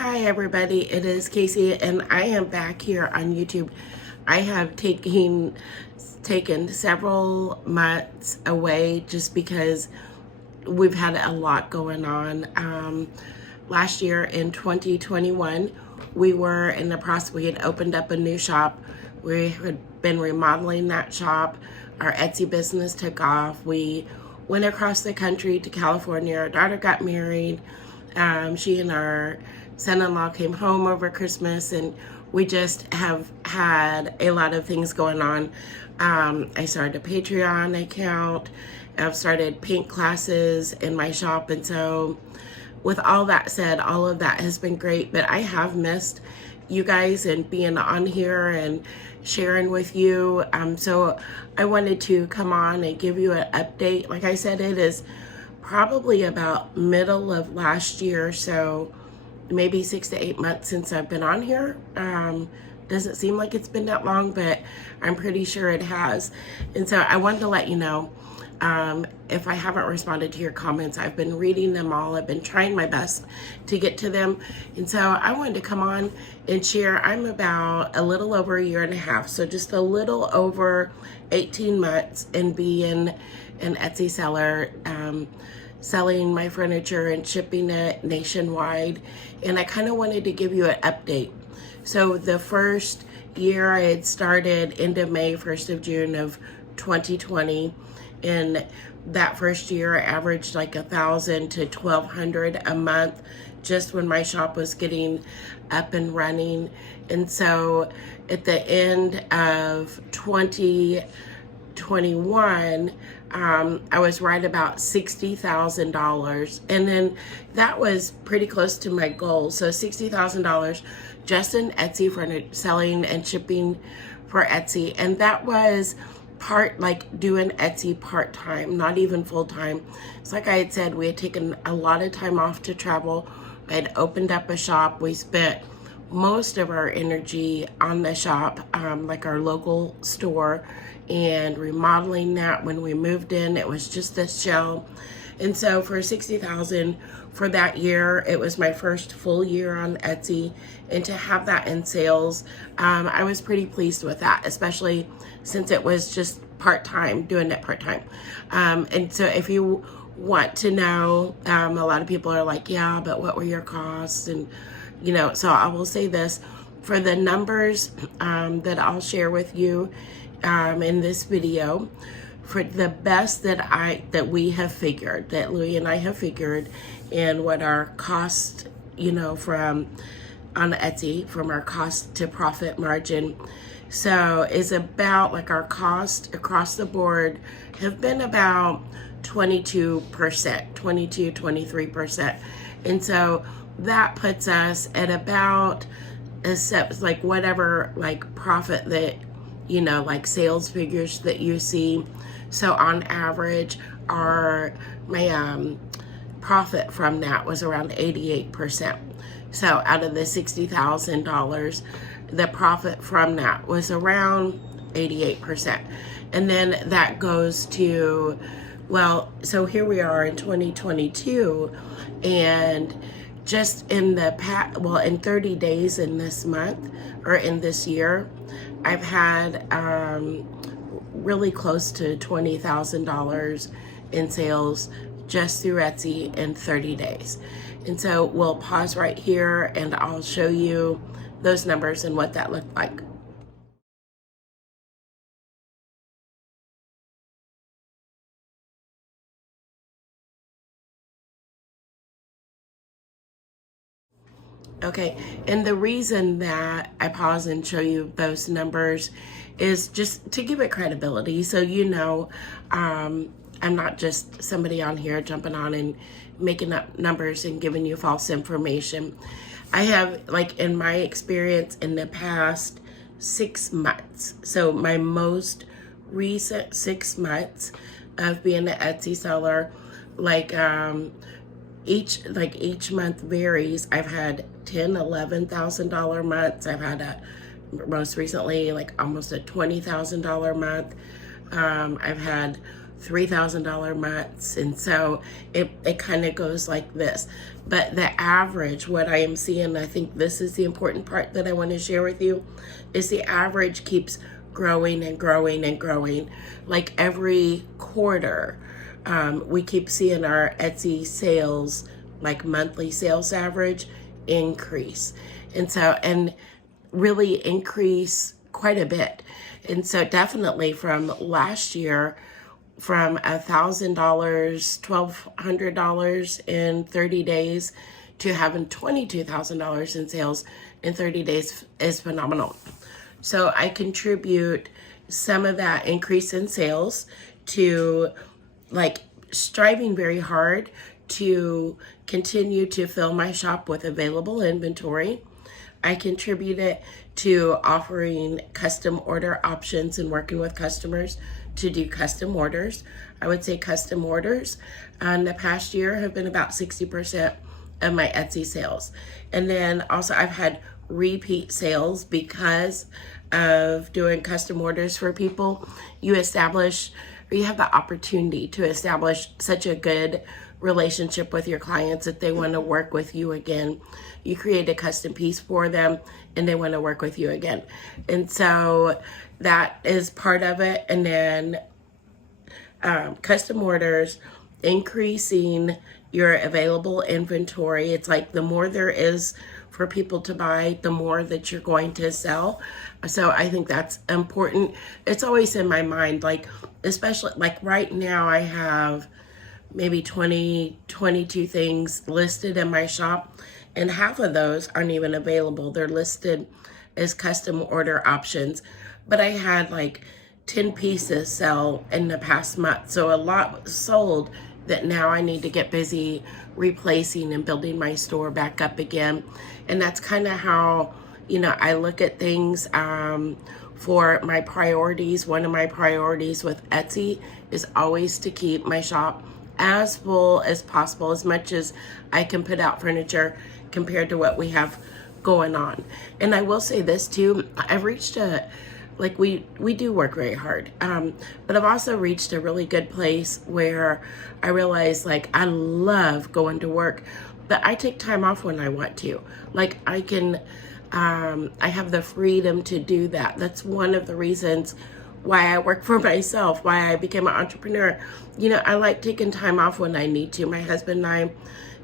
Hi everybody, it is Casey and I am back here on YouTube. I have taken several months away just because we've had a lot going on. Last year in 2021, we were in the process, we had opened up a new shop. We had been remodeling that shop. Our Etsy business took off. We went across the country to California. Our daughter got married. She and our son-in-law came home over Christmas, and we just have had a lot of things going on. I started a Patreon account. I've started paint classes in my shop, and so with all that said, all of that has been great, but I have missed you guys and being on here and sharing with you. So I wanted to come on and give you an update. Like I said, it is probably about middle of last year, so maybe 6 to 8 months since I've been on here. Doesn't seem like it's been that long, but I'm pretty sure it has. And so I wanted to let you know, if I haven't responded to your comments, I've been reading them all. I've been trying my best to get to them. And so I wanted to come on and share. I'm about a little over a year and a half, so just a little over 18 months in being an Etsy seller, selling my furniture and shipping it nationwide. And I kind of wanted to give you an update. So the first year I had started end of May, 1st of June of 2020. And that first year I averaged like 1,000 to 1,200 a month just when my shop was getting up and running. And so at the end of 2021, I was right about $60,000, and then that was pretty close to my goal. So $60,000 just in Etsy for selling and shipping for Etsy, and that was part like doing Etsy part-time, not even full-time. It's like I had said, we had taken a lot of time off to travel. I had opened up a shop. We spent most of our energy on the shop, like our local store, and remodeling that. When we moved in, it was just a shell. And so for $60,000 for that year, it was my first full year on Etsy, and to have that in sales, I was pretty pleased with that, especially since it was just part-time, doing it part-time. And so if you want to know, a lot of people are like, yeah, but what were your costs? And so I will say this, for the numbers that I'll share with you in this video, for the best that we have figured, that Louie and I have figured, and what our cost, from on Etsy, from our cost to profit margin, so is about like our cost across the board have been about 22%, 23%. And so that puts us at about like whatever like profit that, like sales figures that you see. So on average, my profit from that was around 88%. So out of the $60,000, the profit from that was around 88%. And then that goes to, well, so here we are in 2022, and just in the past, in 30 days in this month, or in this year, I've had really close to $20,000 in sales just through Etsy in 30 days. And so we'll pause right here and I'll show you those numbers and what that looked like. Okay, and the reason that I pause and show you those numbers is just to give it credibility. So I'm not just somebody on here jumping on and making up numbers and giving you false information. I have, like in my experience in the past 6 months, so my most recent 6 months of being an Etsy seller, each month varies. I've had $10,000-$11,000 months. I've had most recently like almost a $20,000 month. I've had $3,000 months. And so it kind of goes like this. But the average, what I am seeing, I think this is the important part that I want to share with you, is the average keeps growing and growing and growing. Like every quarter, we keep seeing our Etsy sales, like monthly sales average, increase. And really increase quite a bit. And so definitely from last year, from $1,000, $1,200 in 30 days to having $22,000 in sales in 30 days is phenomenal. So I contribute some of that increase in sales to like striving very hard to continue to fill my shop with available inventory. I contribute it to offering custom order options and working with customers to do custom orders. I would say custom orders in the past year have been about 60% of my Etsy sales. And then also I've had repeat sales because of doing custom orders for people. You have the opportunity to establish such a good relationship with your clients that they want to work with you again. You create a custom piece for them and they want to work with you again. And so that is part of it. And then custom orders, increasing your available inventory. It's like the more there is for people to buy, the more that you're going to sell. So I think that's important. It's always in my mind, like, especially like right now I have maybe 22 things listed in my shop, and half of those aren't even available. They're listed as custom order options, but I had like 10 pieces sell in the past month. So a lot sold that now I need to get busy replacing and building my store back up again. And that's kind of how, I look at things for my priorities. One of my priorities with Etsy is always to keep my shop as full as possible, as much as I can put out furniture compared to what we have going on. And I will say this too, I've reached we do work very hard, but I've also reached a really good place where I realize I love going to work, but I take time off when I want to. I have the freedom to do that. That's one of the reasons why I work for myself, why I became an entrepreneur. I like taking time off when I need to. My husband and I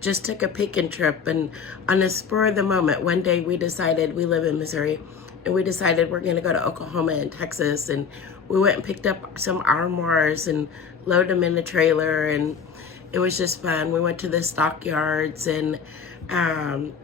just took a picking trip, and on a spur of the moment, one day we decided, we live in Missouri, and we decided we're going to go to Oklahoma and Texas, and we went and picked up some armoires and loaded them in the trailer, and it was just fun. We went to the stockyards in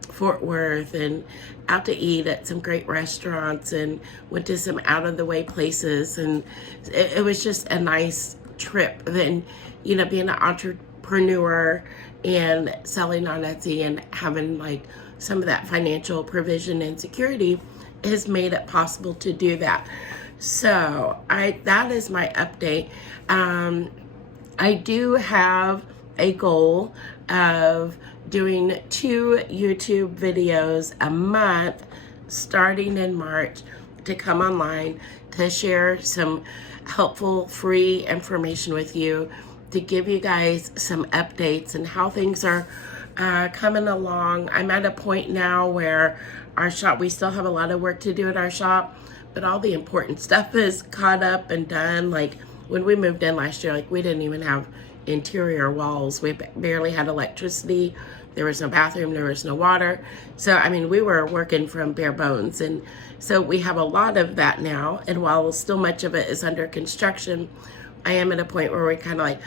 Fort Worth and out to eat at some great restaurants and went to some out-of-the-way places, and it was just a nice trip. Then, being an entrepreneur and selling on Etsy and having some of that financial provision and security has made it possible to do that. So that is my update. I do have a goal of doing 2 YouTube videos a month starting in March to come online to share some helpful free information with you, to give you guys some updates and how things are coming along. I'm at a point now where our shop, we still have a lot of work to do at our shop, but all the important stuff is caught up and done. When we moved in last year, we didn't even have interior walls. We barely had electricity. There was no bathroom, there was no water. So, we were working from bare bones. And so we have a lot of that now. And while still much of it is under construction, I am at a point where we're kind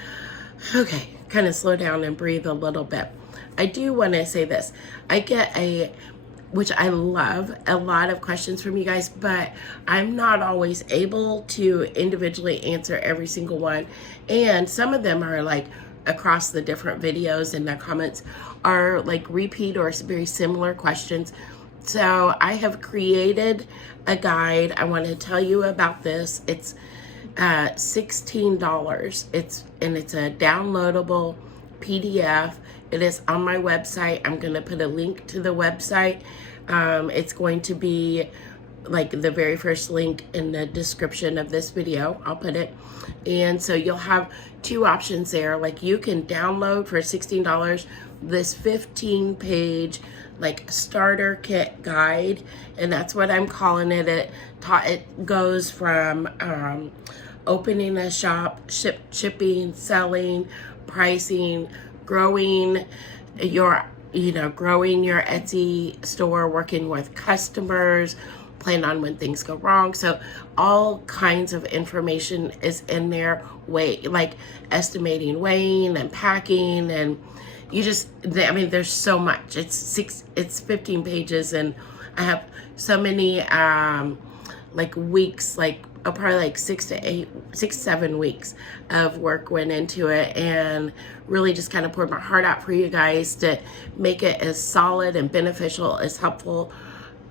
of slow down and breathe a little bit. I do want to say this. I get which I love, a lot of questions from you guys, but I'm not always able to individually answer every single one. And some of them are across the different videos, and the comments are repeat or very similar questions. So I have created a guide. I want to tell you about this. It's $16. It's a downloadable PDF. It is on my website. I'm going to put a link to the website. It's going to be like the very first link in the description of this video. I'll put it. And so you'll have two options there. Like you can download for $16 this 15-page like starter kit guide, and that's what I'm calling it. It goes from opening a shop, shipping, selling, pricing, growing your Etsy store, working with customers, plan on when things go wrong. So all kinds of information is in there, like estimating, weighing, and packing, and there's so much. It's 15 pages, and I have so many like weeks, like probably like 7 weeks of work went into it, and really just kind of poured my heart out for you guys to make it as solid and beneficial, as helpful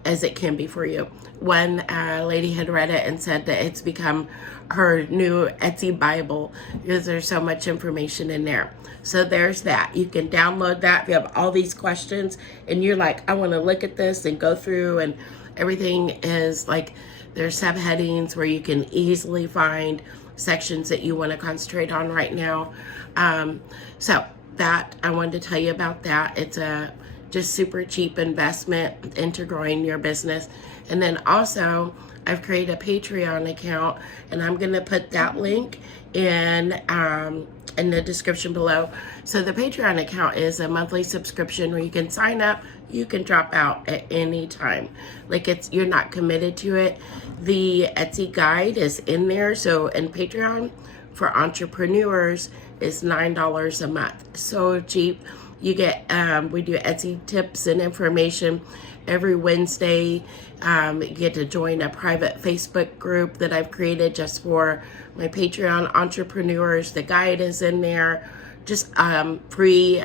as it can be for you. One lady had read it and said that it's become her new Etsy Bible because there's so much information in there. So there's that. You can download that if you have all these questions and you're like, I want to look at this and go through, and everything is like, there's subheadings where you can easily find sections that you want to concentrate on right now. So that, I wanted to tell you about that. It's a just super cheap investment into growing your business. And then also, I've created a Patreon account, and I'm going to put that link in the description below. So the Patreon account is a monthly subscription where you can sign up, you can drop out at any time. Like you're not committed to it. The Etsy guide is in there. So in Patreon for entrepreneurs is $9 a month. So cheap. You get, we do Etsy tips and information every Wednesday. You get to join a private Facebook group that I've created just for my Patreon entrepreneurs. The guide is in there. Just free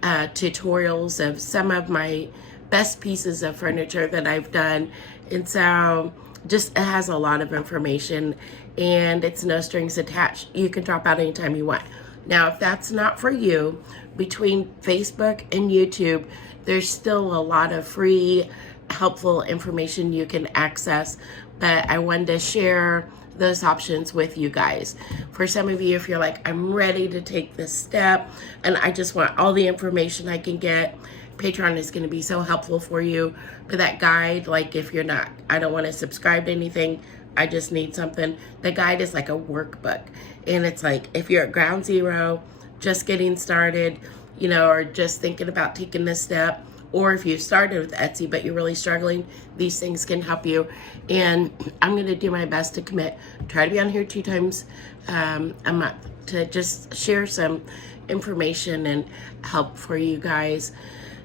tutorials of some of my best pieces of furniture that I've done. And so just, it has a lot of information, and it's no strings attached. You can drop out anytime you want. Now, if that's not for you, between Facebook and YouTube, there's still a lot of free, helpful information you can access, but I wanted to share those options with you guys. For some of you, if you're like, I'm ready to take this step and I just want all the information I can get, Patreon is going to be so helpful for you. For that guide, like if you're not, I don't want to subscribe to anything, I just need something. The guide is like a workbook, and it's like if you're at ground zero, just getting started, or just thinking about taking this step, or if you started with Etsy but you're really struggling, these things can help you. And I'm going to do my best to commit, try to be on here 2 times a month to just share some information and help for you guys.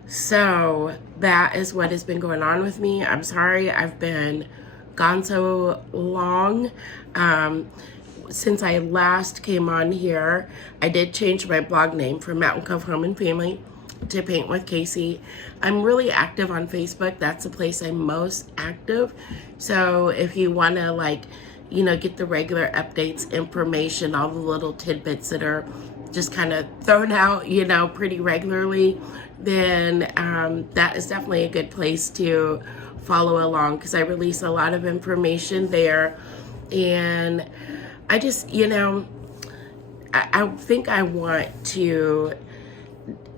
So that is what has been going on with me. I'm sorry I've been gone so long. Since I last came on here, I did change my blog name from Mountain Cove Home and Family to Paint with Casey. I'm really active on Facebook. That's the place I'm most active. So if you want to get the regular updates, information, all the little tidbits that are just kind of thrown out, pretty regularly, then that is definitely a good place to follow along, because I release a lot of information there. And I just, I think I want to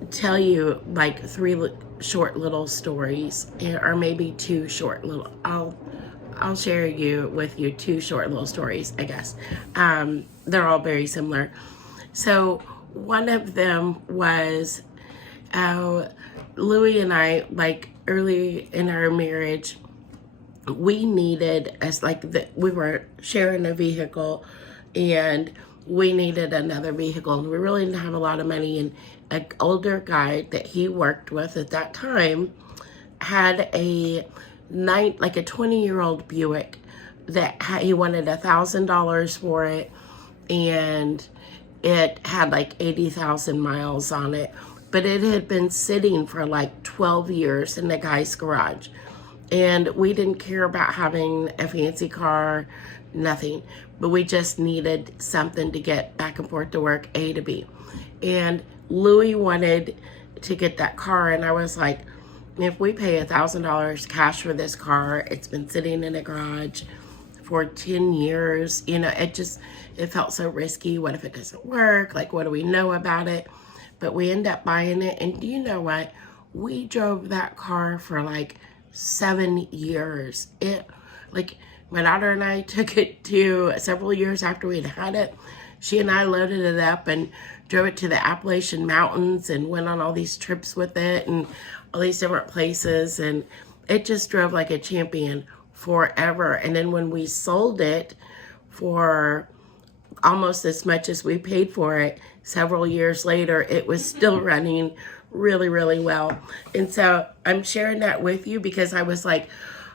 tell you like 3 short little stories, or maybe 2 short little, I'll share with you 2 short little stories, I guess. They're all very similar. So one of them was Louie and I, like early in our marriage, we needed, we were sharing a vehicle, and we needed another vehicle, and we really didn't have a lot of money. And an older guy that he worked with at that time had a 20-year-old Buick that he wanted $1,000 for it, and it had like 80,000 miles on it, but it had been sitting for like 12 years in the guy's garage. And we didn't care about having a fancy car, nothing, but we just needed something to get back and forth to work, A to B. And Louie wanted to get that car, and I was like, if we pay $1,000 cash for this car, it's been sitting in a garage for 10 years. You know, it felt so risky. What if it doesn't work? Like, what do we know about it? But we end up buying it. And do you know what? We drove that car for like 7 years. Like, my daughter and I took it to several years after we'd had it. She and I loaded it up and drove it to the Appalachian Mountains and went on all these trips with it and all these different places. And it just drove like a champion forever. And then when we sold it for almost as much as we paid for it several years later, it was still running really, really well. And so I'm sharing that with you because I was like,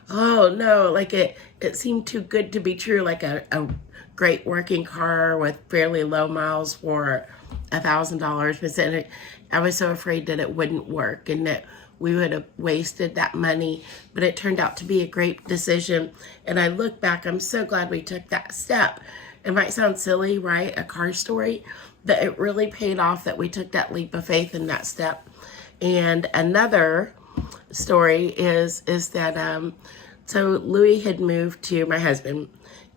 oh no, like it seemed too good to be true, like a great working car with fairly low miles for $1,000. But then I was so afraid that it wouldn't work and that we would have wasted that money, but it turned out to be a great decision. And I look back, I'm so glad we took that step. It might sound silly, right? A car story, but it really paid off that we took that leap of faith in that step. And another story is that so Louis had moved to, my husband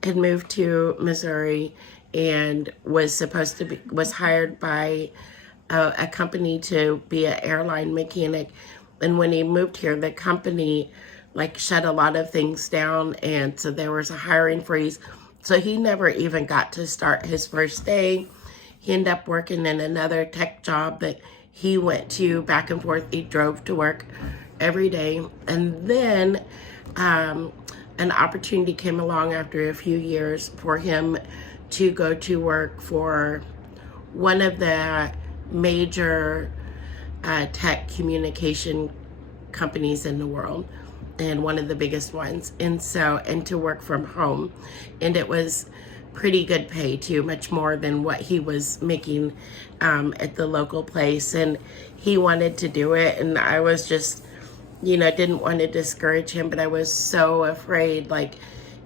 had moved to Missouri and was hired by a company to be an airline mechanic. And when he moved here, the company like shut a lot of things down, and so there was a hiring freeze. So he never even got to start his first day. He ended up working in another tech job that he went to back and forth. He drove to work every day. And then an opportunity came along after a few years for him to go to work for one of the major tech communication companies in the world, and one of the biggest ones, and to work from home. And it was pretty good pay too, much more than what he was making at the local place. And he wanted to do it, and I was just, didn't want to discourage him, but I was so afraid, like,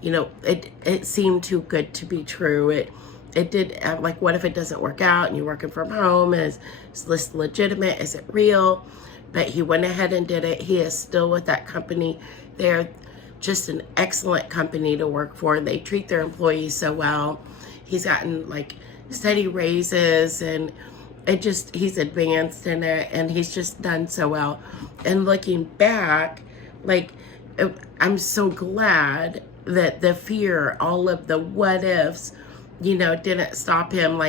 it seemed too good to be true. It did, like, what if it doesn't work out and you're working from home? Is this legitimate? Is it real? But he went ahead and did it. He is still with that company. They're just an excellent company to work for. They treat their employees so well. He's gotten like steady raises, and he's advanced in it, and he's just done so well. And looking back, like, I'm so glad that the fear, all of the what ifs, didn't stop him,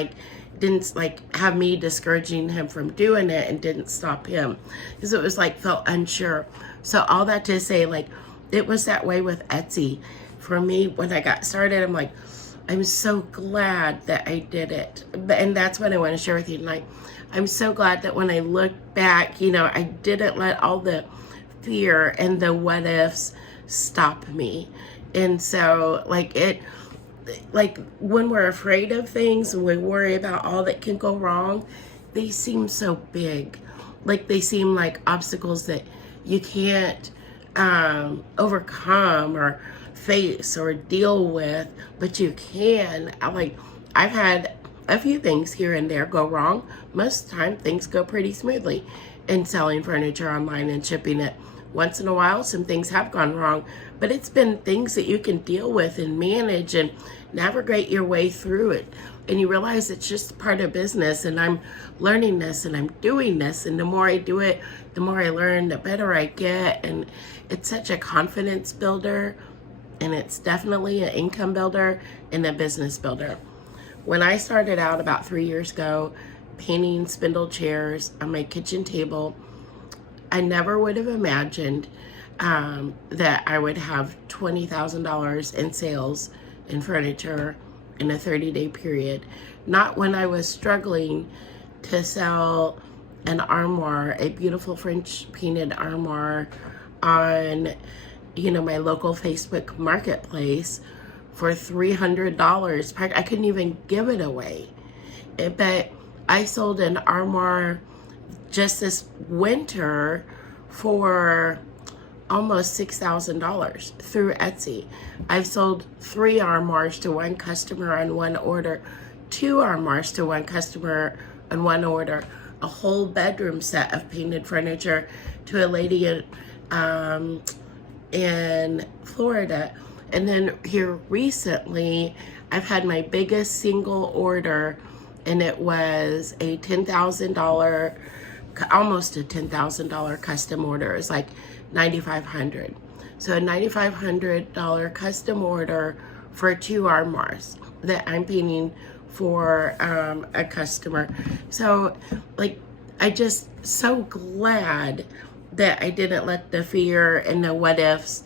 didn't have me discouraging him from doing it, and didn't stop him, because it was felt unsure. So all that to say, it was that way with Etsy for me. When I got started, I'm so glad that I did it. And that's what I want to share with you tonight. I'm so glad that when I look back, I didn't let all the fear and the what ifs stop me. And so when we're afraid of things and we worry about all that can go wrong, they seem so big. They seem like obstacles that you can't overcome or face or deal with, but you can. I've had a few things here and there go wrong. Most of the time things go pretty smoothly in selling furniture online and shipping it. Once in a while some things have gone wrong, but it's been things that you can deal with and manage and navigate your way through it. And you realize it's just part of business, and I'm learning this and I'm doing this, and the more I do it, the more I learn, the better I get. And it's such a confidence builder, and it's definitely an income builder and a business builder. When I started out about 3 years ago painting spindle chairs on my kitchen table, I never would have imagined that I would have $20,000 in sales in furniture in a 30-day period. Not when I was struggling to sell an armoire, a beautiful French painted armoire on, my local Facebook marketplace for $300. I couldn't even give it away. But I sold an armoire just this winter for almost $6,000 through Etsy. I've sold 3 armoires to one customer on one order, 2 armoires to one customer on one order, a whole bedroom set of painted furniture to a lady in Florida. And then here recently, I've had my biggest single order, and it was a $10,000, almost a $10,000 custom order. It's like $9,500. So a $9,500 custom order for 2 armoires that I'm painting for a customer. So like, I just so glad that I didn't let the fear and the what ifs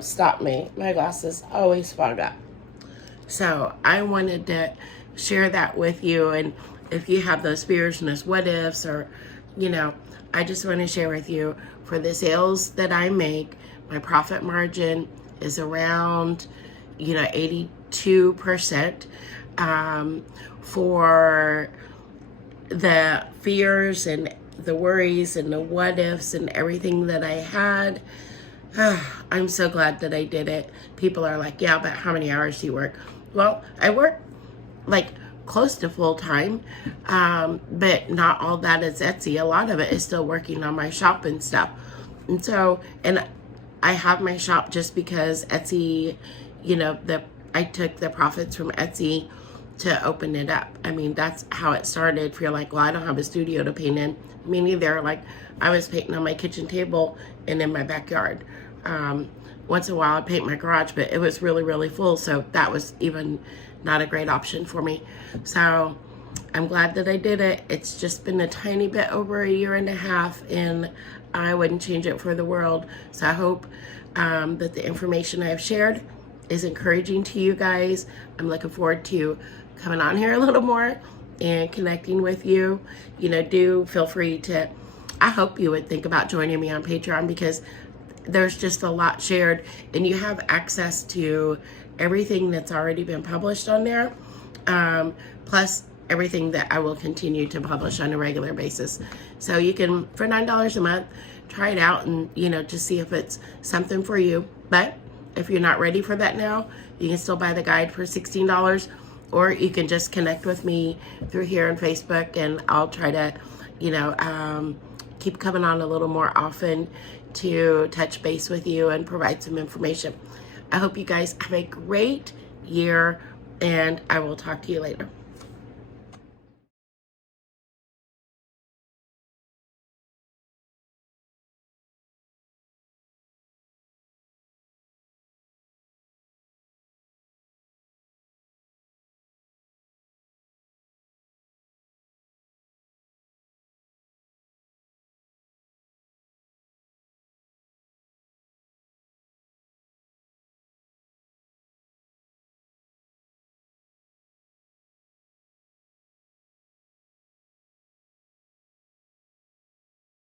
stop me. My glasses always fog up. So I wanted to share that with you. And if you have those fears and those what ifs, or, you know, I just want to share with you, for the sales that I make, my profit margin is around, 82%. For the fears and the worries and the what ifs and everything that I had, I'm so glad that I did it. People are like, yeah, but how many hours do you work? Well, I work like close to full time, but not all that is Etsy. A lot of it is still working on my shop and stuff. And so, and I have my shop just because Etsy, I took the profits from Etsy to open it up. I mean, that's how it started. If you're like, well, I don't have a studio to paint in. Me neither. Like, I was painting on my kitchen table and in my backyard. Once in a while, I'd paint my garage, but it was really, really full. So that was even not a great option for me. So I'm glad that I did it. It's just been a tiny bit over 1.5 years, and I wouldn't change it for the world. So I hope that the information I've shared is encouraging to you guys. I'm looking forward to coming on here a little more and connecting with you. Do feel free to, I hope you would think about joining me on Patreon, because there's just a lot shared, and you have access to everything that's already been published on there, plus everything that I will continue to publish on a regular basis. So you can, for $9 a month, try it out and, just see if it's something for you. But if you're not ready for that now, you can still buy the guide for $16, or you can just connect with me through here on Facebook, and I'll try to, keep coming on a little more often to touch base with you and provide some information. I hope you guys have a great year, and I will talk to you later.